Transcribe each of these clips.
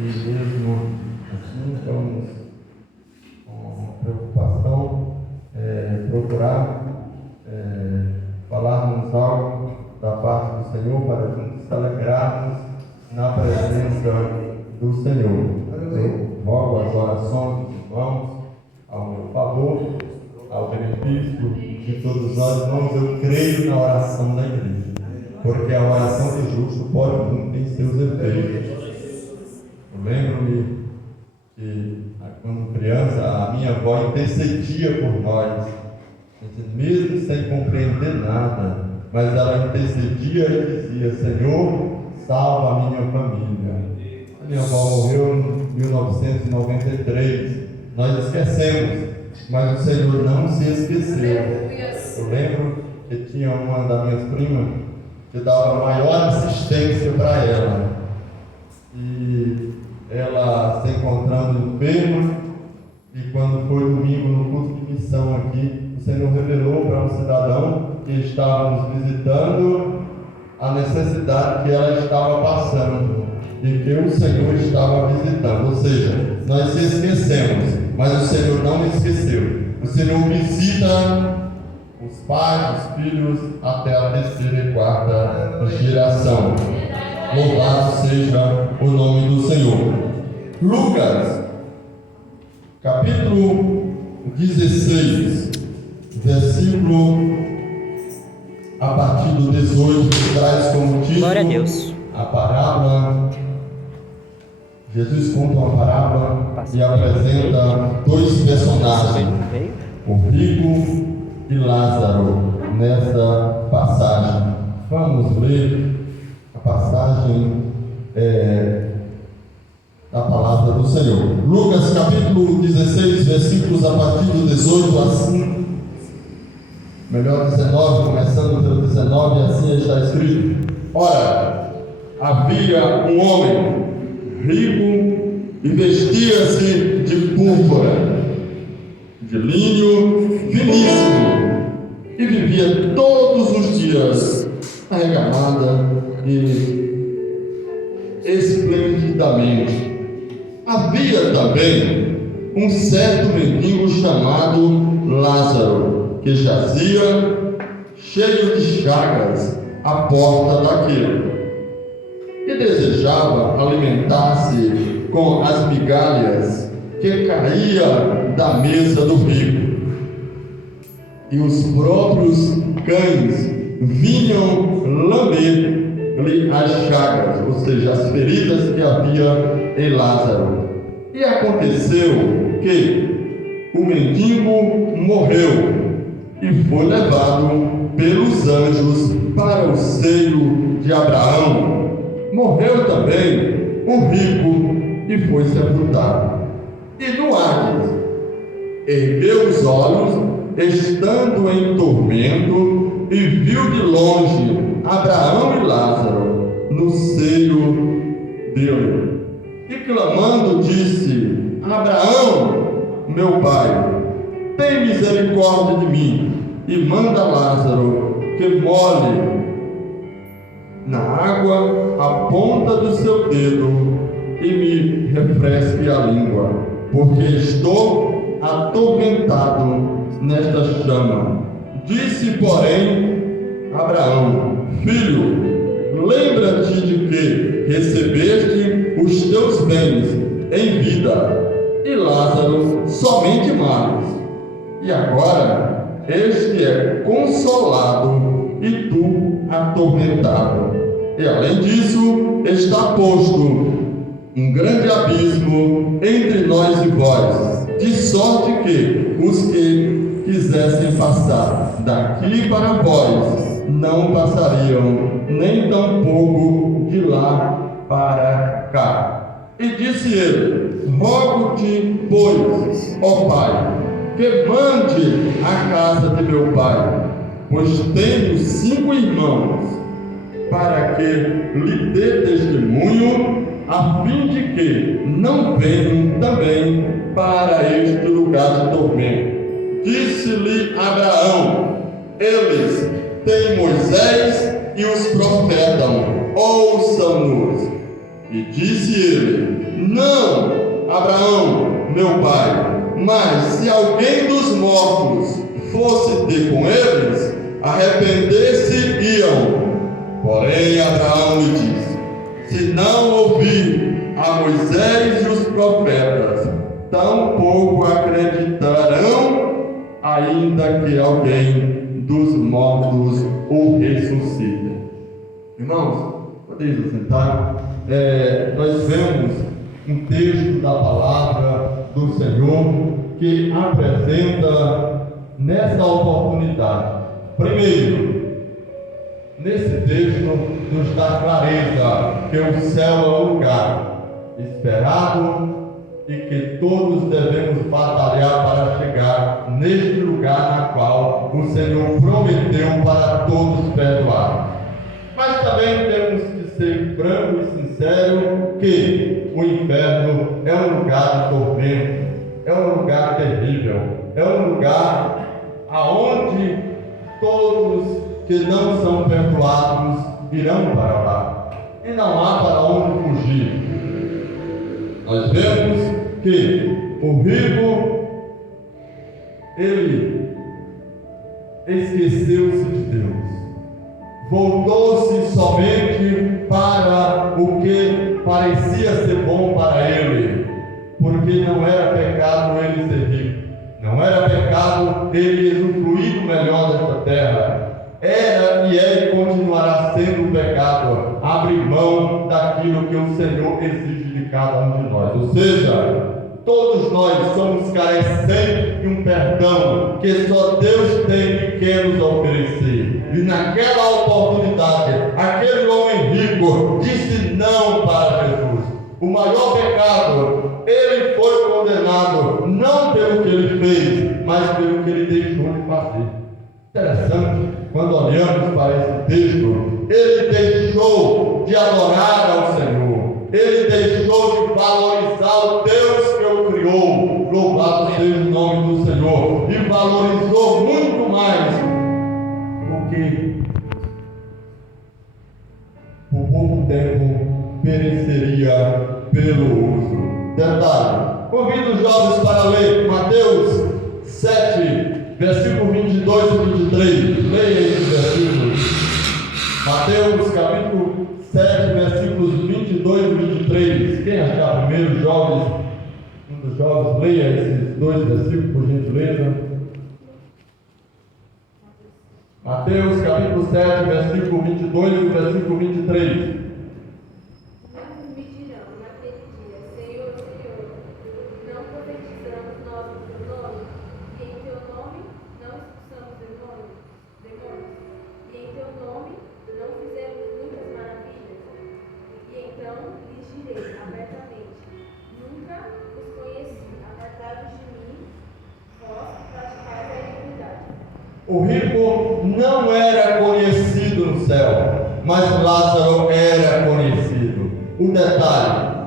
mesmo assim estamos com preocupação, procurar falarmos algo da parte do Senhor para nos alegrarmos na presença do Senhor. Eu rogo as orações dos irmãos ao meu favor, ao benefício de todos nós. Irmãos, eu creio na oração da igreja, porque a oração do justo pode muito em seus efeitos. Eu lembro-me que, quando criança, a minha avó intercedia por nós, mesmo sem compreender nada, mas ela intercedia e dizia: Senhor, salva a minha família. A minha avó morreu em 1993, nós esquecemos, mas o Senhor não se esqueceu. Eu lembro que tinha uma das minhas primas que dava maior assistência para ela, e ela se encontrando enferma, e quando foi domingo no culto de missão aqui, o Senhor revelou para um cidadão que estava nos visitando a necessidade que ela estava passando e que o Senhor estava visitando. Ou seja, nós se esquecemos, mas o Senhor não esqueceu. O Senhor visita os pais, os filhos, até a terceira e quarta geração. Louvado seja o nome do Senhor. Lucas, capítulo 16, versículo a partir do 18, que traz como título: Glória a Deus. A parábola. Jesus conta uma parábola e apresenta dois personagens, o rico e Lázaro, nessa passagem. Vamos ler a passagem da palavra do Senhor. Lucas capítulo 16, versículos a partir do 18 assim. Melhor 19, começando pelo 19, assim está escrito: Ora, havia um homem rico e vestia-se de púrpura, de linho finíssimo, e vivia todos os dias arregamada e esplendidamente. Havia também um certo mendigo chamado Lázaro, que jazia cheio de chagas à porta daquele, e desejava alimentar-se com as migalhas que caía da mesa do rico. E os próprios cães vinham lamber-lhe as chagas, ou seja, as feridas que havia em Lázaro. E aconteceu que o mendigo morreu e foi levado pelos anjos para o seio de Abraão. Morreu também o rico e foi sepultado. E no Hades ergueu os olhos, estando em tormento, e viu de longe Abraão e Lázaro no seio dele. E clamando disse: Abraão, meu pai, tem misericórdia de mim, e manda Lázaro que molhe na água a ponta do seu dedo e me refresque a língua, porque estou atormentado nesta chama. Disse, porém, Abraão: Filho, lembra-te de que recebeste os teus bens em vida, e Lázaro somente males. E agora este é consolado e tu atormentado. E além disso, está posto um grande abismo entre nós e vós, de sorte que os que quisessem passar daqui para vós não passariam, nem tampouco de lá para cá. E disse ele: Rogo-te, pois, ó Pai, que mande a casa de meu pai, pois tenho 5 irmãos, para que lhe dê testemunho, a fim de que não venham também para este lugar de tormento. Disse-lhe Abraão: Eles têm Moisés e os profetas, ouçam-nos. E disse ele: Não, Abraão, meu pai, mas se alguém dos mortos fosse ter com eles, arrepender-se-iam. Porém, Abraão lhe disse: Se não ouvir a Moisés e os profetas, tampouco acreditarão, ainda que alguém dos mortos o ressuscite. Irmãos, podem assentar. Nós vemos um texto da palavra do Senhor que apresenta nessa oportunidade. Primeiro, nesse texto nos dá clareza que o céu é um lugar esperado e que todos devemos batalhar para chegar neste lugar na qual o Senhor prometeu para todos perdoar. Mas também temos que ser franco e sincero que o inferno é um lugar de tormento, é um lugar terrível, é um lugar aonde todos que não são perdoados irão para lá, e não há para onde fugir. Nós vemos que o rico, ele esqueceu-se de Deus, voltou-se somente para o que parecia ser bom para ele, porque não era pecado ele ser rico, não era pecado ele usufruir do melhor desta terra. Era e é e continuará sendo um pecado abrir mão daquilo que o Senhor exige de cada um de nós. Ou seja, todos nós somos carentes de um perdão que só Deus tem e quer nos oferecer. E naquela oportunidade, aquele homem rico disse não para Jesus. O maior pecado, ele foi condenado não pelo que ele fez, mas pelo que ele deixou de fazer. Interessante, quando olhamos para esse texto, ele deixou de adorar ao Senhor, ele deixou de valorizar o Deus que o criou, louvado seja o nome do Senhor, e valorizou muito mais o que por pouco tempo pereceria pelo uso. Detalhe, convido os jovens para ler Mateus 7, versículo 22 e 23. Leia esses versículos. Mateus capítulo 7, versículos 22 e 23. Quem achar primeiro, jovens, um dos jovens, leia esses dois versículos, por gentileza. Mateus capítulo 7, versículo 22 e versículo 23. O rico não era conhecido no céu, mas Lázaro era conhecido. Um detalhe: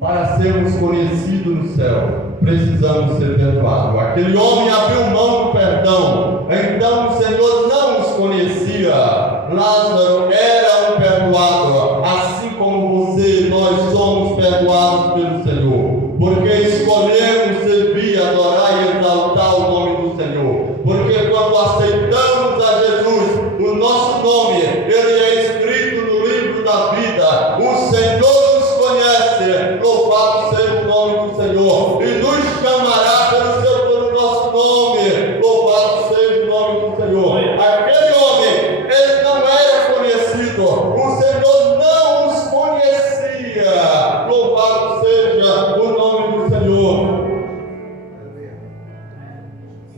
para sermos conhecidos no céu, precisamos ser perdoados. Aquele homem abriu mão do perdão, então o Senhor não os conhecia. Lázaro era um perdoado, assim como você e nós somos perdoados pelo Senhor, porque escolhemos servir, adorar e exaltar o nome do Senhor. Porque quando aceitamos a Jesus, o nosso nome, ele é escrito no livro da vida. O Senhor nos conhece, louvado seja o nome do Senhor, e nos chamará pelo nosso nome, louvado seja o nome do Senhor. Aquele homem, ele não era conhecido, o Senhor não os conhecia, louvado seja o nome do Senhor.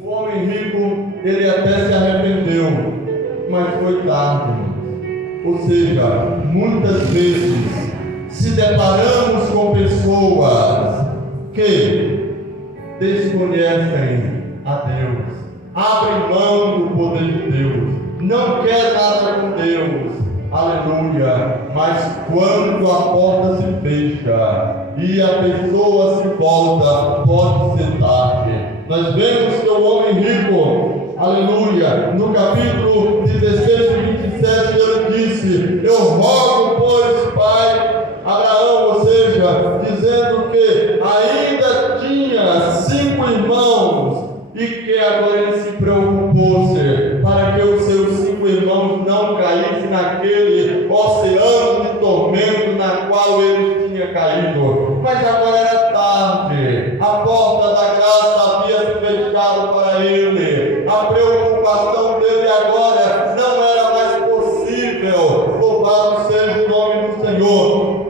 O homem rico, ele até se arrependeu, mas foi tarde. Ou seja, muitas vezes se deparamos com pessoas que desconhecem a Deus, abrem mão do poder de Deus, não quer nada com Deus, aleluia, mas quando a porta se fecha e a pessoa se volta, pode ser tarde. Nós vemos que o homem rico, aleluia, no capítulo 16 e 27, ele disse: Eu rogo, pois, Pai, dizendo que ainda tinha 5 irmãos e que agora ele se preocupou-se para que os seus 5 irmãos não caíssem naquele oceano de tormento na qual ele tinha caído. Mas agora era tarde, a porta da graça havia se fechado para ele, a preocupação dele agora não era mais possível. Louvado seja o nome do Senhor.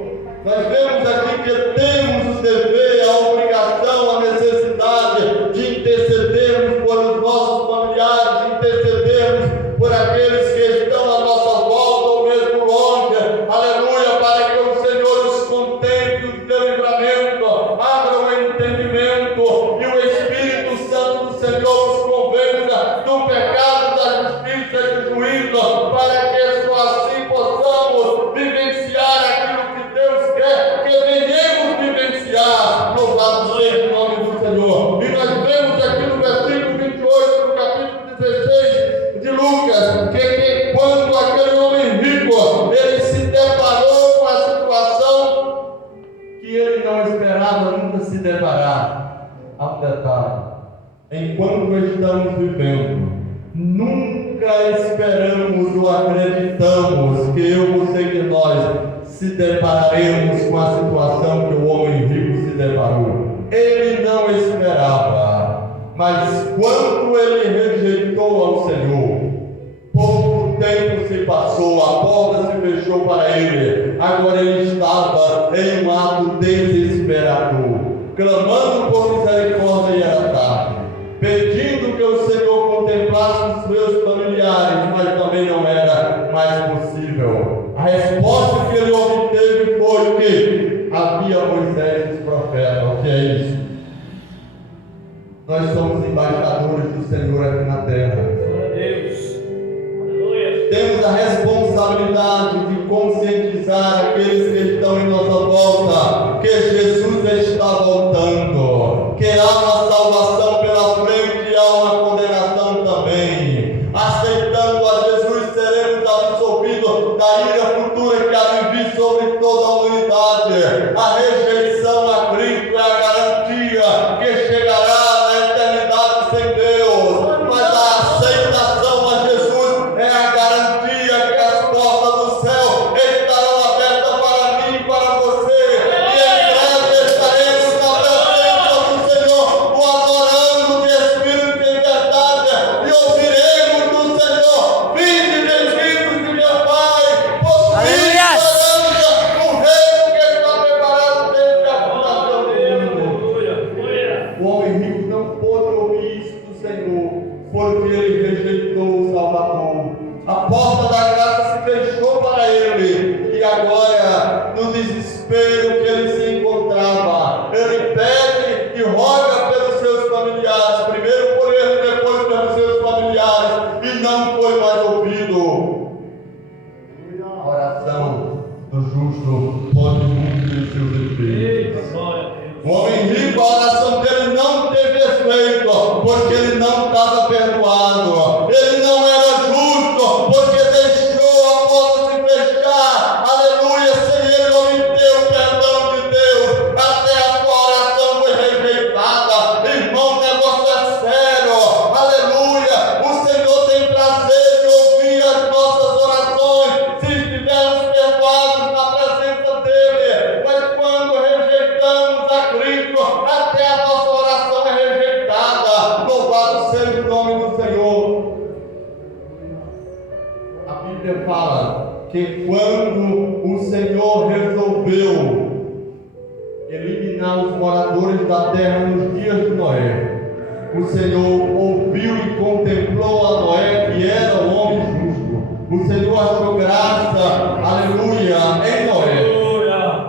Nós vemos aqui que temos o dever, a obrigação, a necessidade de intercedermos por os nossos familiares, de intercedermos por aqueles que estão à nossa volta ou mesmo longe, aleluia, para que o Senhor os contemple, os dê livramento, abra o entendimento e o Espírito Santo do Senhor os convença do pecado, da justiça e do juízo, para que só assim possamos vivenciar aquilo que Deus quer que venhamos vivenciar. Louvado seja o nome do Senhor. E nós vemos aqui no versículo 28 do capítulo 16 de Lucas, que quando aquele homem rico, ele se deparou com a situação que ele não esperava nunca se deparar. Há um detalhe: enquanto estamos vivendo, nunca esperamos ou acreditamos que você e que nós se depararemos com a situação que o homem rico se deparou. Ele não esperava, mas quando ele rejeitou ao Senhor, pouco tempo se passou, a porta se fechou para ele. Agora ele estava em um ato desesperador, clamando por misericórdia, e era tarde, pedindo que o Senhor contemplasse os seus familiares, mas também não era mais possível. A resposta que ele obteve foi que havia Moisés e os profetas. O que é isso? Nós somos embaixadores do Senhor aqui na terra. Glória a Deus. Aleluia. Temos a responsabilidade de conscientizar aqueles que estão em nossa volta que Jesus está voltando, que há uma salvação pela frente e há uma condenação também. Aceitando a Jesus, seremos absolvidos da ira futura que há de vir sobre toda a humanidade. A rejeição a Cristo é a garantia que chegará na eternidade sem Deus, mas a aceitação a Jesus é a garantia que as portas do céu estarão abertas para mim e para você, e em breve estaremos na presença do Senhor, o adorando de Espírito e em verdade, e ouviremos do Senhor: vinde benditos de meu Pai, possuídos o reino que está preparado desde a fundação do mundo. O homem rico não pôde ouvir isso do Senhor, porque ele rejeitou o Salvador. A porta da graça se fechou para ele, e agora, no desespero que ele se encontrava, ele pede e roga pelos seus familiares, primeiro por ele, depois pelos seus familiares, e não foi mais ouvido. A oração do justo pode cumprir seus efeitos. O homem rico, a oração dele não teve efeito, porque ele não estava perdoado. Ele não era justo, porque deixou a porta se fechar. Aleluia, sem ele obter o perdão de Deus. Até a sua oração foi rejeitada. Irmão, o negócio é sério. Aleluia, o Senhor tem prazer de ouvir as nossas orações, se estivermos perdoados na presença dele. Mas quando rejeitamos a Cristo, até a nossa oração é rejeitada. Louvado seja o nome do Senhor. A Bíblia fala que quando o Senhor resolveu eliminar os moradores da terra nos dias de Noé, o Senhor ouviu e contemplou a Noé, que era um homem justo. O Senhor achou graça, aleluia, em Noé,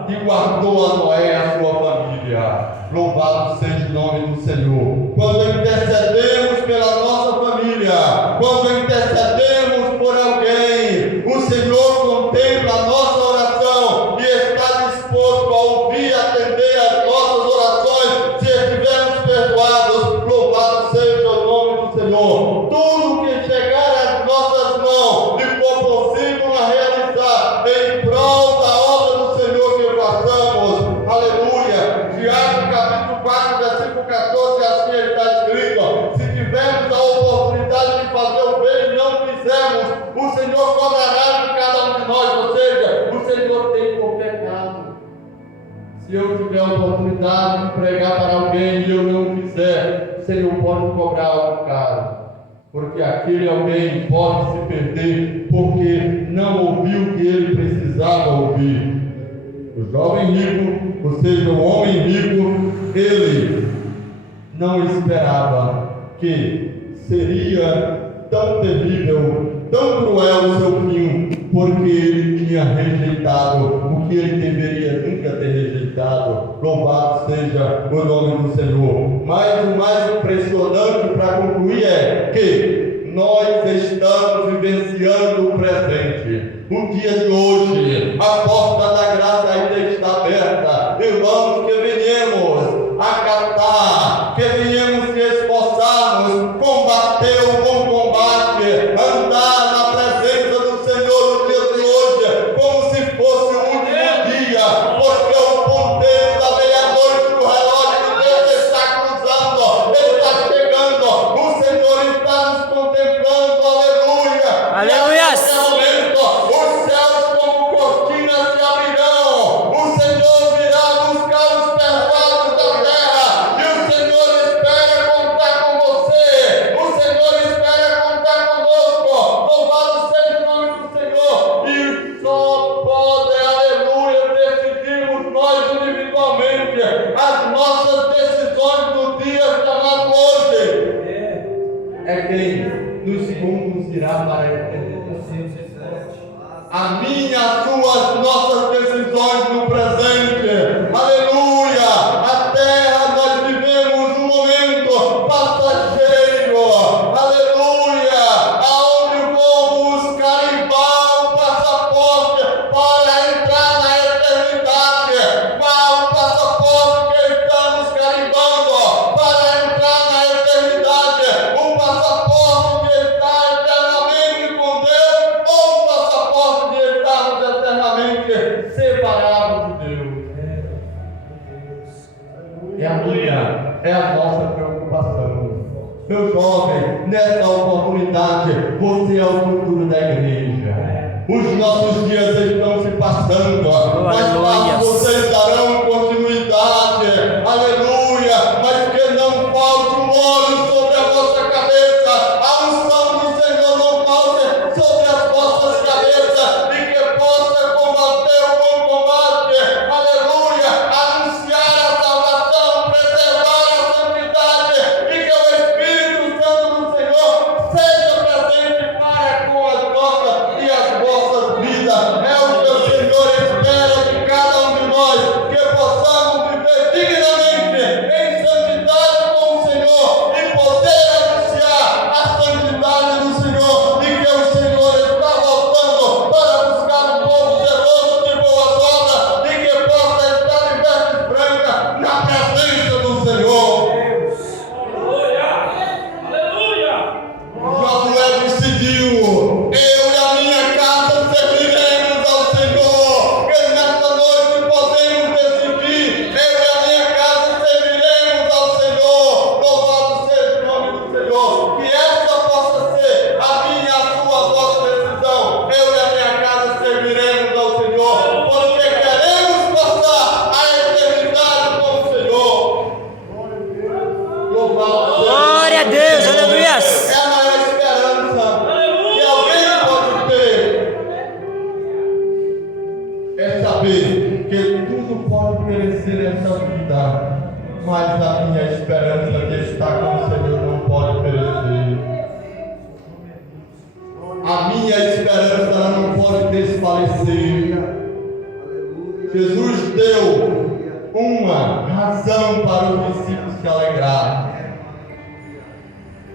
e guardou a Noé e a sua família. Louvado seja o nome do Senhor. Quando intercedemos pela nossa família, quando intercedemos por alguém, o Senhor contempla a nossa oração e está disposto a ouvir e atender as nossas orações, se estivermos perdoados. Louvado seja o nome do Senhor. Tudo que chegar às nossas mãos e for possível a realizar em prol da obra do Senhor que façamos, aleluia, Se eu tiver a oportunidade de pregar para alguém e eu não fizer, o Senhor pode cobrar algo caro. Porque aquele alguém pode se perder porque não ouviu o que ele precisava ouvir. O jovem rico, ou seja, o homem rico, ele não esperava que seria tão terrível, tão cruel o seu fim, porque ele tinha rejeitado o que ele deveria nunca ter rejeitado. Louvado seja o nome do Senhor. Mas o mais impressionante para concluir é que nós estamos vivenciando o presente. O dia de hoje, a porta da graça ainda está aberta. Irmãos, que venhamos acatar, que venhamos se esforçarmos, combater o bom combate, andar na presença do Senhor no dia de hoje, como se fosse o último dia, porque o ponteiro da meia-noite do relógio de Deus está cruzando, ele está chegando, o Senhor está nos contemplando, aleluia. Aleluia. Os céus como cortinas se abrirão, o Senhor virá buscar os perdoados da terra, e o Senhor espera contar com você, o Senhor espera contar conosco. Louvado seja o nome do Senhor. E só pode, aleluia, decidirmos nós individualmente as nossas decisões do dia chamado hoje. É quem nos segundos irá para a eternidade. A minha, as suas, nossas decisões no presente. Aleluia! A terra nós vivemos um momento passageiro. Aleluia! Aonde vamos carimbar o passaporte para entrar na eternidade. Qual o passaporte que estamos carimbando para entrar na eternidade? Um passaporte que está eternamente com Deus ou um passaporte de estarmos eternamente separados de Deus? É a minha, é a nossa preocupação. Meu jovem, nessa oportunidade, você é o futuro da igreja. Os nossos dias estão se passando, mas para vocês darão continuidade. Aleluia! Mas que não falte um óleo sobre a vossa cabeça, a unção do Senhor não falte sobre as vossas cabeças, e que possa combater o bom combate. Aleluia! Anunciar a salvação, preservar a santidade, e que o Espírito Santo do Senhor seja presente para com as nossas e as vossas vidas. É o que o Senhor espera de cada um de nós, que possamos viver dignamente em santidade com o Senhor e poder anunciar a santidade do Senhor, e que o Senhor está voltando para buscar um povo zeloso de boas obras, e que possa estar em vestes brancas na presença do Senhor. Josué decidiu: eu e a minha casa serviremos ao Senhor. Que nesta noite podemos decidir: eu e a minha casa serviremos ao Senhor. Louvado seja o nome do Senhor. Que essa possa ser a minha, a sua, a vossa decisão. Eu e a minha casa serviremos ao Senhor, porque queremos passar a eternidade com o Senhor. Louvado seja. Glória a Deus, aleluia. É a maior esperança que alguém pode ter, é saber que tudo pode perecer nessa vida, mas a minha esperança de estar com o Senhor não pode perecer. A minha esperança ela não pode desfalecer. Jesus deu uma razão para os discípulos se alegrarem.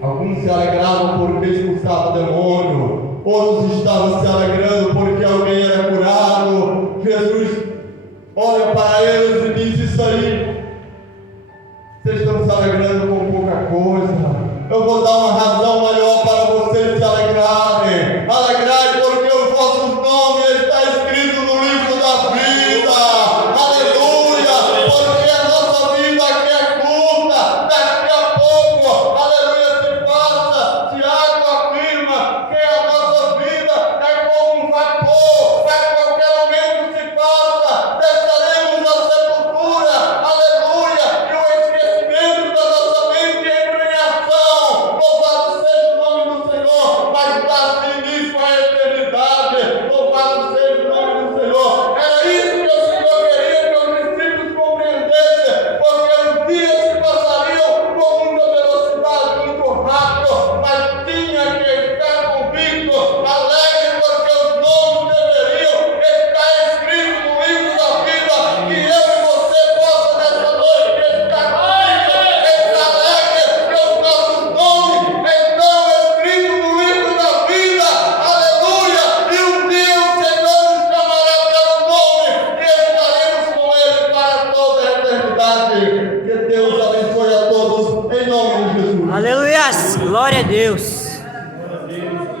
Alguns se alegravam porque expulsava demônio, outros estavam se alegrando porque alguém era curado. Jesus olha para eles e diz: isso aí, vocês estão se alegrando com pouca coisa. Eu vou dar uma razão maior para vocês se alegrarem. Alegrai porque os vossos nomes estão escritos no livro da vida. Aleluia! Porque a nossa vida aqui é curta, daqui a pouco, aleluia, se passa. Tiago afirma que a nossa vida é como um vapor, a qualquer momento se passa, deixaremos a sepultura. Glória a Deus. Glória a Deus.